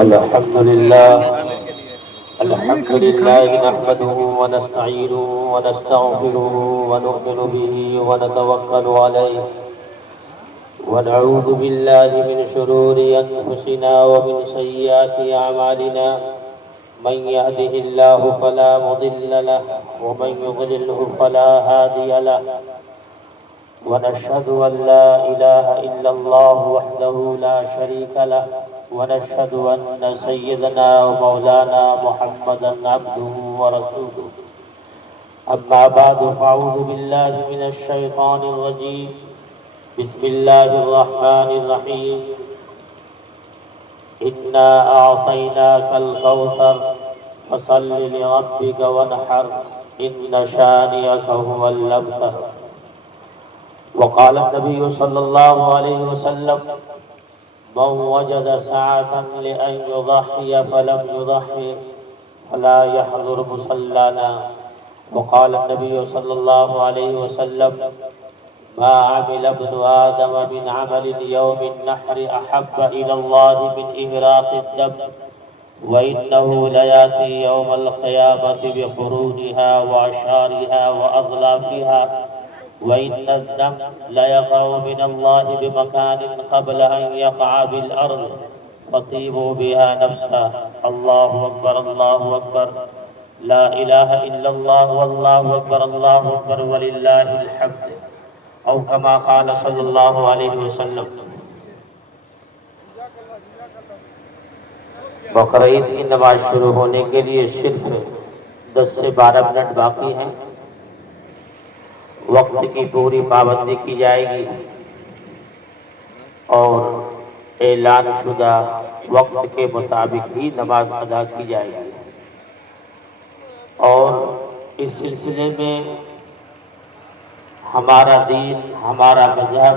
الحمد لله نحمده ونستعينه ونستغفره ونؤمن به ونتوكل عليه ونعوذ بالله من شرور أنفسنا ومن سيئات أعمالنا من يهده الله فلا مضل له ومن يضلله فلا هادي له ونشهد أن لا إله إلا الله وحده لا شريك له ونشهد أن سيدنا ومولانا محمدا عبده ورسوله أما بعد فأعوذ بالله من الشيطان الرجيم بسم الله الرحمن الرحيم إنا أعطيناك الكوثر فصل لربك وانحر إن شانئك هو الأبتر وقال النبي صلى الله عليه وسلم من وجد ساعة لأن يضحي فلم يضحي فلا يحضر مصلانا وقال النبي صلى الله عليه وسلم ما عمل ابن آدم من عمل يوم النحر أحب إلى الله من إهراق الدم وإنه ليأتي يوم القيامة بقرونها وأشعارها وأظلافها وإن الدم ليقع من الله بمكان قبل أن يقع بالأرض فطيبوا بها نفسا الله أكبر الله أكبر لا إله إلا الله والله أكبر الله أكبر ولله الحمد أو كما قال صلی اللہ علیہ وسلم۔ بقرعید کی نماز شروع ہونے کے لیے صرف 10 سے 12 منٹ باقی ہیں۔ وقت کی پوری پابندی کی جائے گی اور اعلان شدہ وقت کے مطابق ہی نماز ادا کی جائے گی، اور اس سلسلے میں ہمارا دین، ہمارا مذہب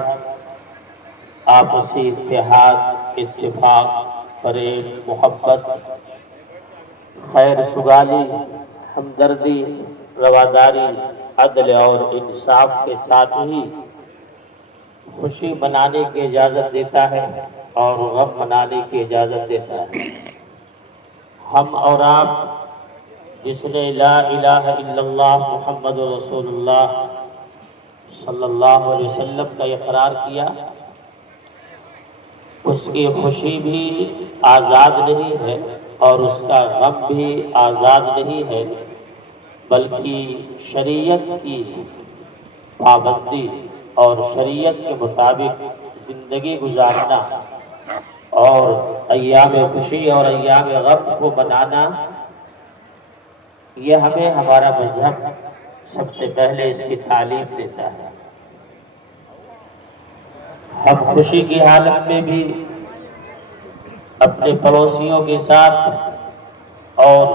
آپسی اتحاد، اتفاق، فریب، محبت، خیر سگالی، ہمدردی، رواداری، عدل اور انصاف کے ساتھ ہی خوشی منانے کی اجازت دیتا ہے اور غم منانے کی اجازت دیتا ہے۔ ہم اور آپ جس نے لا الہ الا اللہ محمد رسول اللہ صلی اللہ علیہ وسلم کا اقرار کیا، اس کی خوشی بھی آزاد نہیں ہے اور اس کا غم بھی آزاد نہیں ہے، بلکہ شریعت کی پابندی اور شریعت کے مطابق زندگی گزارنا اور ایام خوشی اور ایام غم کو منانا، یہ ہمیں ہمارا مذہب سب سے پہلے اس کی تعلیم دیتا ہے۔ ہم خوشی کی حالت میں بھی اپنے پڑوسیوں کے ساتھ اور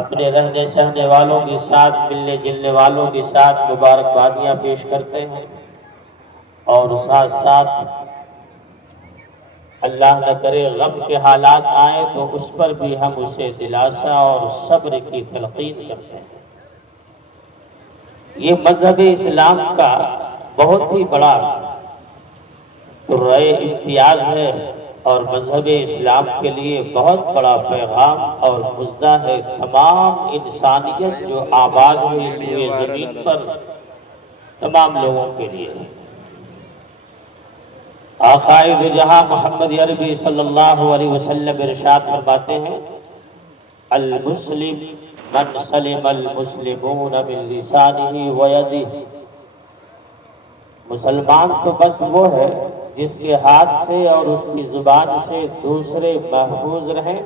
اپنے رہنے سہنے والوں کے ساتھ، ملنے جلنے والوں کے ساتھ مبارکبادیاں پیش کرتے ہیں، اور ساتھ ساتھ اللہ نہ کرے غم کے حالات آئیں تو اس پر بھی ہم اسے دلاسا اور صبر کی تلقین کرتے ہیں۔ یہ مذہب اسلام کا بہت ہی بڑا رائے امتیاز ہے اور مذہب اسلام کے لیے بہت بڑا پیغام اور مژدہ ہے تمام انسانیت جو آباد ہوئی اس روئے زمین پر، تمام لوگوں کے لیے۔ آقا دو جہاں محمد عربی صلی اللہ علیہ وسلم ارشاد فرماتے ہیں، المسلم من سلم المسلمون من لسانہ ویدہ، مسلمان تو بس وہ ہے جس کے ہاتھ سے اور اس کی زبان سے دوسرے محفوظ رہیں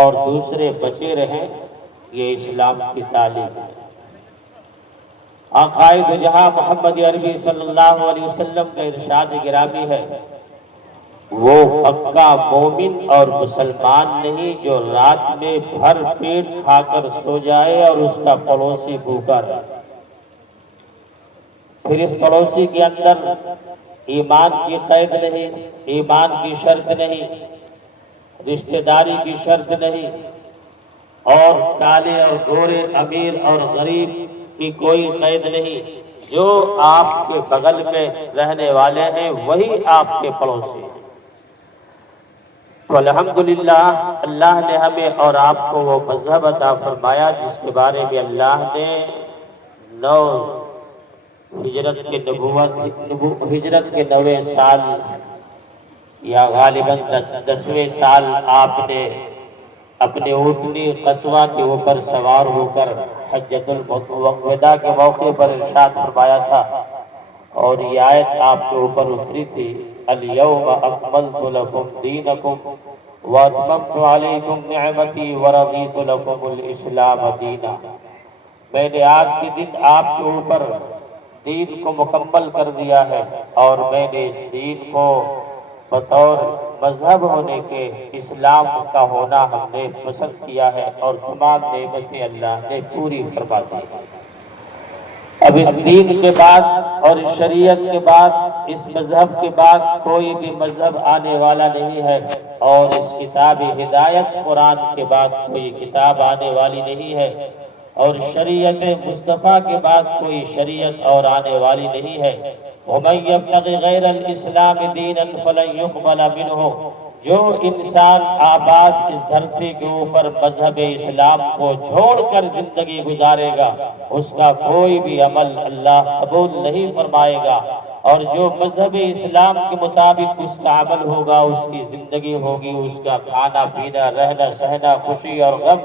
اور دوسرے بچے رہیں، یہ اسلام کی تعلیم ہے۔ آقا دو جہاں محمد عربی صلی اللہ علیہ وسلم کا ارشاد گرامی ہے، وہ پکا مومن اور مسلمان نہیں جو رات میں بھر پیٹ کھا کر سو جائے اور اس کا پڑوسی بھوکا رہے، پھر اس پڑوسی کے اندر ایمان کی قید نہیں، ایمان کی شرط نہیں، رشتہ داری کی شرط نہیں، اور کالے اور گورے، امیر اور غریب کی کوئی قید نہیں، جو آپ کے بغل میں رہنے والے ہیں وہی آپ کے پڑوسی ہیں۔ تو الحمدللہ اللہ نے ہمیں اور آپ کو وہ مذہب عطا فرمایا جس کے بارے میں اللہ نے 9 ہجرت کے 9 سال یا غالباً 10ویں سال آپ نے اپنے اونٹنی قصوہ کے اوپر سوار ہو کر حجۃ الوداع کے موقع پر ارشاد فرمایا تھا، اور یہ آیت آپ کے اوپر اتری تھی، الیوم اکملت لکم دینکم واتممت علیکم نعمتی ورضیت لکم الاسلام دینا۔ میں نے آج کے دن آپ کے اوپر دین کو مکمل کر دیا ہے، اور میں نے اس دین کو بطور مذہب ہونے کے اسلام کا ہونا ہم نے پسند کیا ہے، اور تمام نعمتیں اللہ نے پوری فرما دی۔ اب اس دین کے بعد اور اس شریعت کے بعد، اس مذہب کے بعد کوئی بھی مذہب آنے والا نہیں ہے، اور اس کتاب ہدایت قرآن کے بعد کوئی کتاب آنے والی نہیں ہے، اور شریعت مصطفیٰ کے بعد کوئی شریعت اور آنے والی نہیں ہے۔ وَمَن يَبْتَغِ غَيْرَ الْإِسْلَامِ دِينًا فَلَن يُقْبَلَ مِنْهُ، جو انسان آباد اس دھرتی کے اوپر مذہب اسلام کو چھوڑ کر زندگی گزارے گا، اس کا کوئی بھی عمل اللہ قبول نہیں فرمائے گا، اور جو مذہب اسلام کے مطابق اس کا عمل ہوگا، اس کی زندگی ہوگی، اس کا کھانا پینا، رہنا سہنا، خوشی اور غم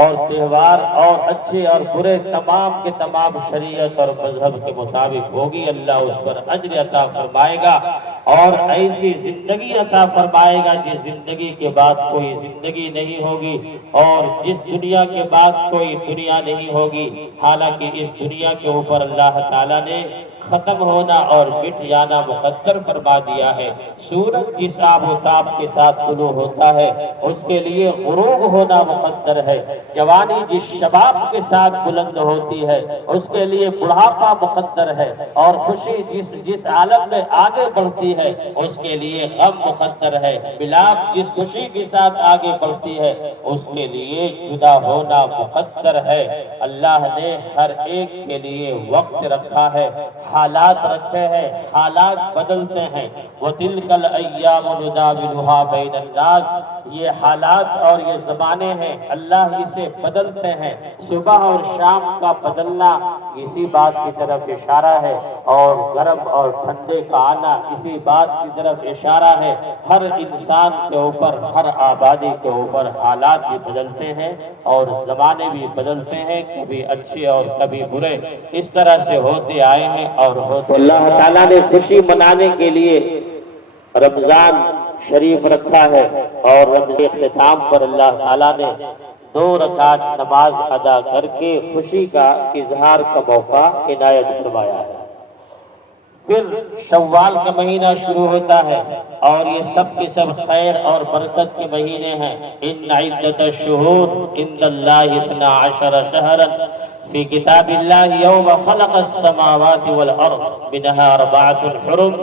اور تہوار اور اچھے اور برے تمام کے تمام شریعت اور مذہب کے مطابق ہوگی، اللہ اس پر اجر عطا فرمائے گا، اور ایسی زندگی عطا فرمائے گا جس زندگی کے بعد کوئی زندگی نہیں ہوگی، اور جس دنیا کے بعد کوئی دنیا نہیں ہوگی۔ حالانکہ اس دنیا کے اوپر اللہ تعالیٰ نے ختم ہونا اور مٹ جانا مقدر فرما دیا ہے۔ سورج جس آب و تاب کے ساتھ طلوع ہوتا ہے، اس کے لیے غروب ہونا مقدر ہے۔ جوانی جس شباب کے ساتھ بلند ہوتی ہے، اس کے لیے بڑھاپا مقدر ہے، اور خوشی جس عالم میں آگے بڑھتی ہے، اس کے لیے غم مقدر ہے۔ ملاپ جس خوشی کے ساتھ آگے بڑھتی ہے، اس کے لیے جدا ہونا مقدر ہے۔ اللہ نے ہر ایک کے لیے وقت رکھا ہے، حالات رکھے ہیں، حالات بدلتے ہیں۔ وَتِلْكَ الْأَيَّامُ نُدَاوِلُهَا بَيْنَ النَّاسِ، یہ حالات اور یہ زمانے ہیں، اللہ اسے بدلتے ہیں۔ صبح اور شام کا بدلنا اسی بات کی طرف اشارہ ہے، اور گرم اور ٹھنڈے کا آنا اسی بات کی طرف اشارہ ہے۔ ہر انسان کے اوپر، ہر آبادی کے اوپر حالات بھی بدلتے ہیں اور زمانے بھی بدلتے ہیں، کبھی اچھے اور کبھی برے، اس طرح سے ہوتے آئے ہیں اور ہوتے۔ اللہ تعالیٰ نے خوشی منانے کے لیے رمضان شریف رکھا ہے، اور رمضان کے اختتام پر اللہ تعالیٰ نے 2 رکعت نماز ادا کر کے خوشی کا اظہار کا موقع عنایت فرمایا ہے۔ پھر شوال کا مہینہ شروع ہوتا ہے، اور یہ سب کے سب خیر اور برکت کے مہینے ہیں۔ ان عدت الشہور عند اللہ 12 شہرا فی کتاب اللہ یوم خلق السماوات والارض منها 4 حرم،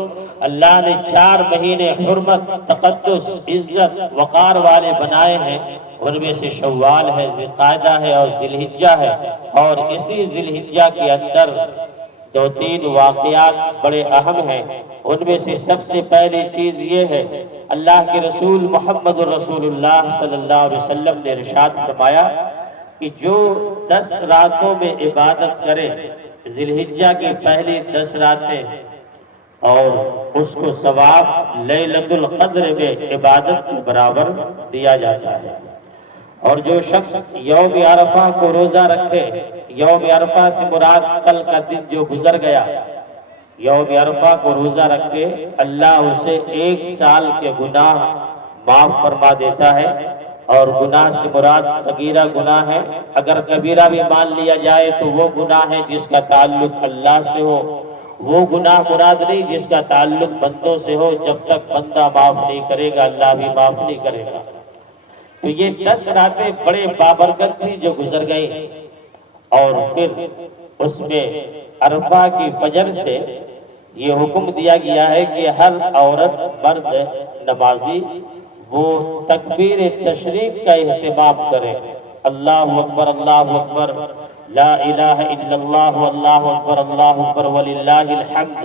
اللہ نے 4 مہینے حرمت، تقدس، عزت، وقار والے بنائے ہیں، ان میں سے شوال ہے، ذی القعدہ ہے، اور ذی الحجہ ہے، اور اسی ذی الحجہ کے اندر 2-3 واقعات بڑے اہم ہیں۔ ان میں سے سب سے پہلی چیز یہ ہے، اللہ کے رسول محمد رسول اللہ صلی اللہ علیہ وسلم نے ارشاد فرمایا کہ جو 10 راتوں میں عبادت کرے، ذی الحجہ کی پہلی 10 راتیں، اور اس کو ثواب لیلۃ القدر میں عبادت کے برابر دیا جاتا ہے۔ اور جو شخص یوم عرفہ کو روزہ رکھے، یوم عرفہ سے مراد کل کا دن جو گزر گیا، یوم عرفہ کو روزہ رکھے، اللہ اسے 1 سال کے گناہ معاف فرما دیتا ہے، اور گناہ سے مراد صغیرہ گناہ ہے، اگر کبیرہ بھی مان لیا جائے تو وہ گناہ ہے جس کا تعلق اللہ سے ہو، وہ گناہ مراد نہیں جس کا تعلق بندوں سے ہو، جب تک بندہ معاف نہیں کرے گا اللہ بھی معاف نہیں کرے گا۔ تو یہ 10 راتیں بڑے بابرکت تھی جو گزر گئی، اور پھر اس میں عرفہ کی فجر سے یہ حکم دیا گیا ہے کہ ہر عورت، مرد، نمازی وہ تکبیر تشریق کا اہتمام کرے، اللہ اکبر اللہ اکبر، لا الہ الا اللہ، اللہ اکبر وللہ الحمد،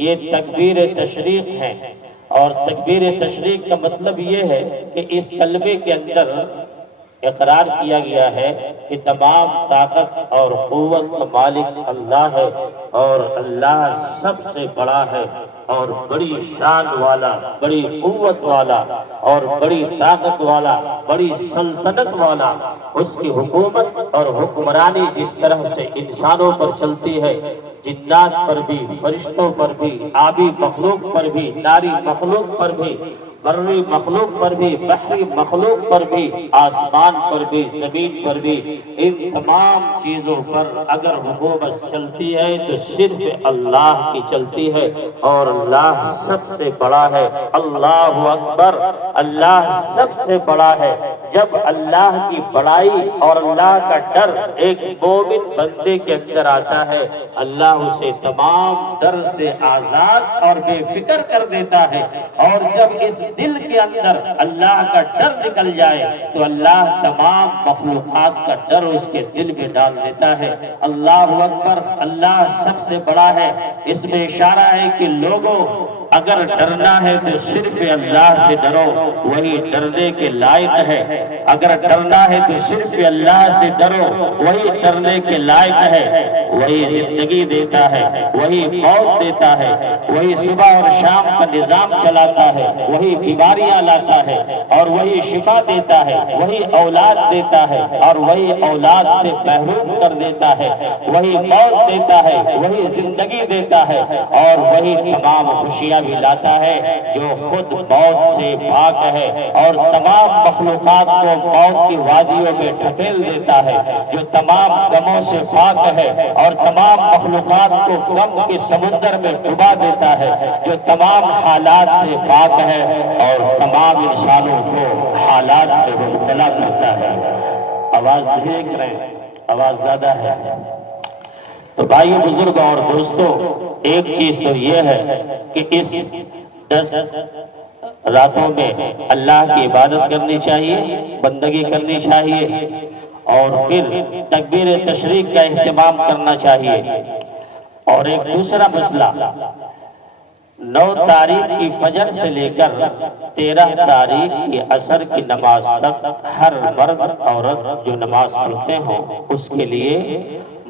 یہ تکبیر تشریق ہیں۔ اور تکبیر تشریق کا مطلب یہ ہے کہ اس کلمے کے اندر اقرار کیا گیا ہے کہ تمام طاقت اور قوت کا مالک اللہ ہے، اور اللہ سب سے بڑا ہے اور بڑی شان والا، بڑی قوت والا اور بڑی طاقت والا، بڑی سلطنت والا۔ اس کی حکومت اور حکمرانی جس طرح سے انسانوں پر چلتی ہے، جنات پر بھی، فرشتوں پر بھی، آبی مخلوق پر بھی، ناری مخلوق پر بھی، بری مخلوق پر بھی، بحری مخلوق پر بھی، آسمان پر بھی، زمین پر بھی، ان تمام چیزوں پر اگر حکومت چلتی ہے تو صرف اللہ کی چلتی ہے، اور اللہ سب سے بڑا ہے۔ اللہ اکبر، اللہ سب سے بڑا ہے۔ جب اللہ کی بڑائی اور اللہ کا ڈر ایک مومن بندے کے اندر آتا ہے، اللہ اسے تمام ڈر سے آزاد اور بے فکر کر دیتا ہے، اور جب اس دل کے اندر اللہ کا ڈر نکل جائے تو اللہ تمام مخلوقات کا ڈر اس کے دل میں ڈال دیتا ہے۔ اللہ اکبر، اللہ سب سے بڑا ہے۔ اس میں اشارہ ہے کہ لوگوں اگر ڈرنا ہے تو صرف اللہ سے ڈرو، وہی ڈرنے کے لائق ہے۔ اگر ڈرنا ہے تو صرف اللہ سے ڈرو، وہی ڈرنے کے لائق ہے۔ وہی زندگی دیتا ہے، وہی موت دیتا ہے، وہی صبح اور شام کا نظام چلاتا ہے، وہی بیماریاں لاتا ہے اور وہی شفا دیتا ہے، وہی اولاد دیتا ہے اور وہی اولاد سے محروم کر دیتا ہے، وہی موت دیتا ہے، وہی زندگی دیتا ہے، اور وہی تمام خوشیاں بھی لاتا ہے جو خود موت سے پاک ہے، اور تمام مخلوقات کو موت کی وادیوں میں ڈھکیل دیتا ہے، جو تمام غموں سے پاک ہے اور تمام مخلوقات کو غم کے سمندر میں ڈبا دیتا ہے، جو تمام حالات سے پاک ہے اور تمام انسانوں کو حالات میں مبتلا کرتا ہے۔ آواز دیکھ رہے ہیں، آواز زیادہ ہے۔ تو بھائیو، بزرگ اور دوستو، ایک چیز تو یہ ہے کہ اس 10 راتوں میں اللہ کی عبادت کرنی چاہیے، بندگی کرنی چاہیے، اور پھر تکبیر تشریق کا اہتمام کرنا چاہیے۔ اور ایک دوسرا مسئلہ، 9 تاریخ کی فجر سے لے کر 13 تاریخ کی عصر کی نماز تک ہر مرد عورت جو نماز پڑھتے ہوں اس کے لیے،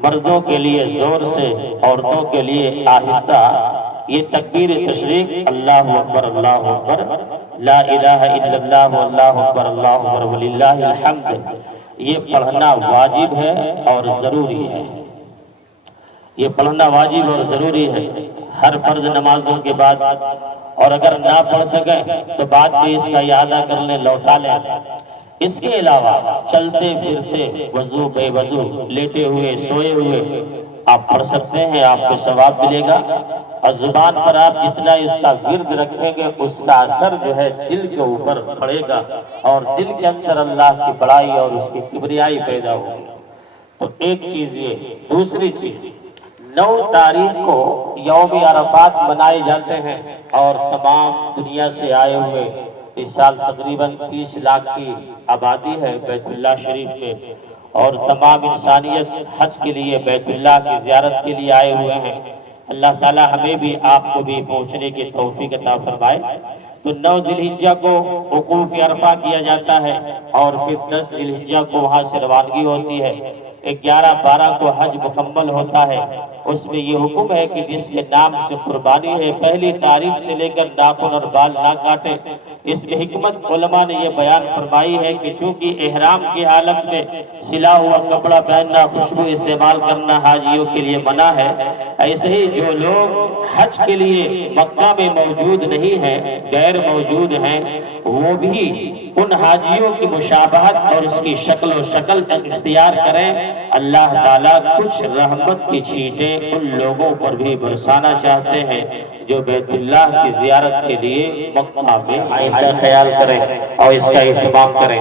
مردوں کے لیے زور سے، عورتوں کے لیے آہستہ، یہ تکبیر تشریق اللہ اکبر اللہ اکبر، لا الہ الا اللہ واللہ اکبر اللہ اکبر وللہ الحمد، یہ پڑھنا واجب ہے اور ضروری ہے۔ یہ پڑھنا واجب اور ضروری ہے ہر فرض نمازوں کے بعد، اور اگر نہ پڑھ سکیں تو بعد میں اس کا اعادہ کر لیں، لوٹا لیں۔ اس کے علاوہ چلتے پھرتے، وضو بے وضو، لیٹے ہوئے، سوئے ہوئے آپ پڑھ سکتے ہیں، آپ کو ثواب ملے گا، اور زبان پر آپ جتنا اس کا ورد رکھیں گے اس کا اثر جو ہے دل کے اوپر پڑے گا، اور دل کے اندر اللہ کی بڑائی اور اس کی کبریائی پیدا ہوگی۔ تو ایک چیز یہ، دوسری چیز، 9 تاریخ کو یوم عرفات منائے جاتے ہیں، اور تمام دنیا سے آئے ہوئے، اس سال تقریباً 30 لاکھ کی آبادی ہے بیت اللہ شریف میں، اور تمام انسانیت حج کے لیے، بیت اللہ کی زیارت کے لیے آئے ہوئے ہیں۔ اللہ تعالی ہمیں بھی آپ کو بھی پہنچنے کی توفیق عطا فرمائے۔ تو 9 ذی الحجہ کو وقوف عرفہ کیا جاتا ہے، اور پھر 10 ذی الحجہ کو وہاں سے روانگی ہوتی ہے، 11-12 کو حج مکمل ہوتا ہے۔ اس میں یہ حکم ہے کہ جس کے نام سے قربانی ہے، پہلی تاریخ سے لے کر ناخن اور بال نہ کاٹے۔ اس میں حکمت علماء نے یہ بیان فرمائی ہے کہ چونکہ احرام کی حالت میں سلا ہوا کپڑا پہننا، خوشبو استعمال کرنا حاجیوں کے لیے منع ہے، ایسے ہی جو لوگ حج کے لیے مکہ میں موجود نہیں ہیں، غیر موجود ہیں، وہ بھی ان حاجیوں کی مشابہت اور اس کی شکل و شکل اختیار کریں۔ اللہ تعالیٰ کچھ رحمت کی چھینٹیں ان لوگوں پر بھی برسانا چاہتے ہیں جو بیت اللہ کی زیارت کے لیے مکہ میں آئے کا خیال کریں اور اس کا اہتمام کریں۔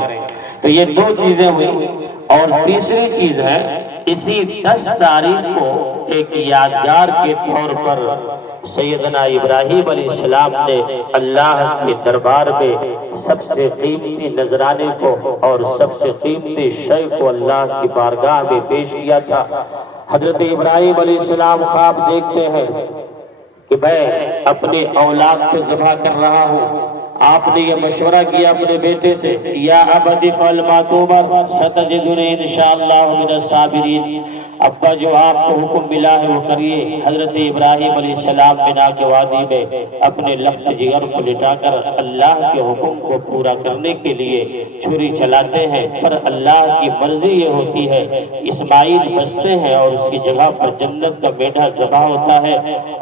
تو یہ 2 چیزیں ہوئی، اور تیسری چیز ہے، اسی 10 تاریخ کو ایک یادگار کے طور پر سیدنا ابراہیم علیہ السلام نے اللہ کے دربار میں سب سے قیمتی نذرانے کو اور سب سے قیمتی شے کو اللہ کی بارگاہ میں پیش کیا تھا۔ حضرت ابراہیم علیہ السلام خواب دیکھتے ہیں کہ میں اپنے اولاد کو ذبح کر رہا ہوں، آپ نے یہ مشورہ کیا اپنے بیٹے سے، یا ابت افعل ما تؤمر ستجدنی انشاءاللہ من الصابرین، ابا جو آپ کو حکم ملا ہے وہ کریے۔ حضرت ابراہیم علیہ السلام بنا کے وادی میں اپنے لخت جگر کو لٹا کر اللہ کے حکم کو پورا کرنے کے لیے چھری چلاتے ہیں، پر اللہ کی مرضی یہ ہوتی ہے اسماعیل بچتے ہیں اور اس کی جگہ پر جنت کا میڈھا ذبح ہوتا ہے،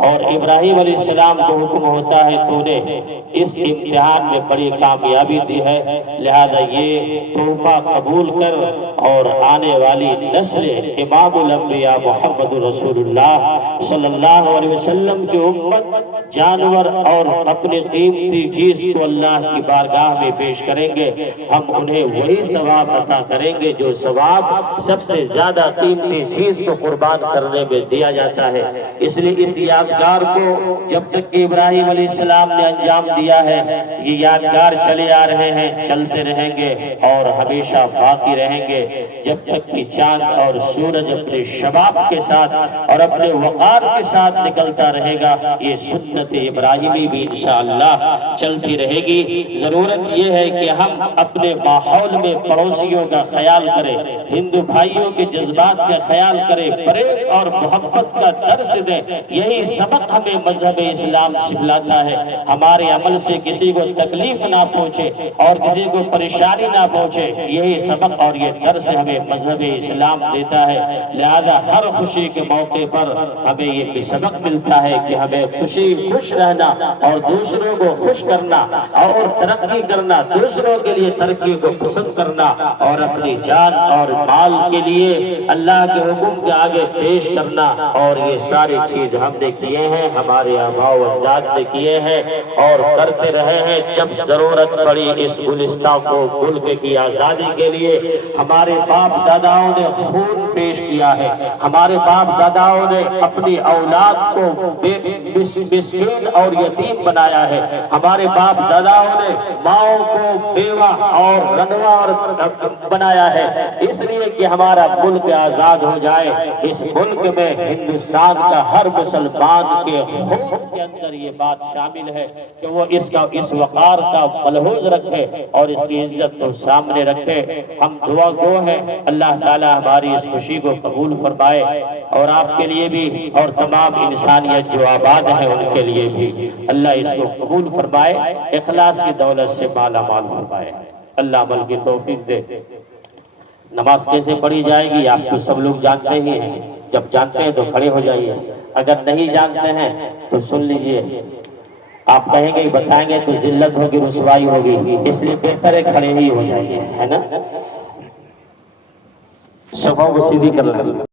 اور ابراہیم علیہ السلام کو حکم ہوتا ہے تو نے اس امتحان میں بڑی کامیابی دی ہے، لہذا یہ تحفہ قبول کر اور آنے والی نسل امام الانبیاء محمد رسول اللہ صلی اللہ علیہ وسلم کی امت جانور اور اپنے قیمتی چیز کو اللہ کی بارگاہ میں پیش کریں گے، ہم انہیں وہی ثواب عطا کریں گے جو ثواب سب سے زیادہ قیمتی چیز کو قربان کرنے میں دیا جاتا ہے۔ اس لیے اس یادگار کو جب تک کہ ابراہیم علیہ السلام نے انجام دیا ہے، یہ یادگار چلے آ رہے ہیں، چلتے رہیں گے اور ہمیشہ باقی رہیں گے، جب تک کہ چاند اور سورج اپنے شباب کے ساتھ اور اپنے وقار کے ساتھ نکلتا رہے گا، یہ سنت ابراہیمی بھی انشاءاللہ چلتی رہے گی۔ ضرورت یہ ہے کہ ہم اپنے ماحول میں پڑوسیوں کا خیال کریں، ہندو بھائیوں کے جذبات کا خیال کریں، فریب اور محبت کا درس دیں، یہی سبق ہمیں مذہب اسلام سکھلاتا ہے۔ ہمارے عمل سے کسی کو تکلیف نہ پہنچے اور کسی کو پریشانی نہ پہنچے، یہی سبق اور یہ درس ہمیں مذہب اسلام دیتا ہے۔ لہذا ہر خوشی کے موقع پر ہمیں یہ بھی سبق ملتا ہے کہ ہمیں خوش رہنا اور دوسروں کو خوش کرنا اور ترقی کرنا، دوسروں کے لیے ترقی کو پسند کرنا اور اپنی جان اور مال کے لیے اللہ کے حکم کے آگے پیش کرنا، اور یہ ساری چیز ہم نے کیے ہیں، ہمارے آباء و اجداد نے کیے ہیں اور کرتے رہے ہیں۔ جب ضرورت پڑی اس گلستان کو ملک کی آزادی کے لیے ہمارے باپ داداؤں نے خون پیش کیا ہے، ہمارے باپ داداؤں نے اپنی اولاد کو مسکین اور یتیم بنایا ہے، ہمارے باپ داداؤں نے ماؤں کو بیوہ اور رنڈوا بنایا ہے، اس لیے کہ ہمارا ملک آزاد ہو جائے۔ اس ملک میں ہندوستان کا ہر مسلمان کے خون کے اندر یہ بات شامل ہے کہ وہ اس وقار کا ملحوظ رکھے اور اس کی عزت کو سامنے رکھے۔ ہم دعا گو ہیں، اللہ تعالی ہماری اس خوشی کو قبول فرمائے اور آپ کے لیے بھی اور تمام انسانیت جو آباد ہے ان کے لیے بھی اللہ اس کو قبول فرمائے، اخلاص کی دولت سے مالا مال فرمائے۔ اللہ عمل کی توفیق دے۔ نماز کیسے پڑھی جائے گی آپ تو سب لوگ جانتے ہی ہیں، جب جانتے ہیں تو کھڑے ہو جائیے، اگر نہیں جانتے ہیں تو سن لیجئے، آپ کہیں گے بتائیں گے تو ذلت ہوگی، رسوائی ہوگی، اس لیے بہتر ہے کھڑے ہی ہو جائیے، ہے نا؟ صفوں کو سیدھی کر لیں۔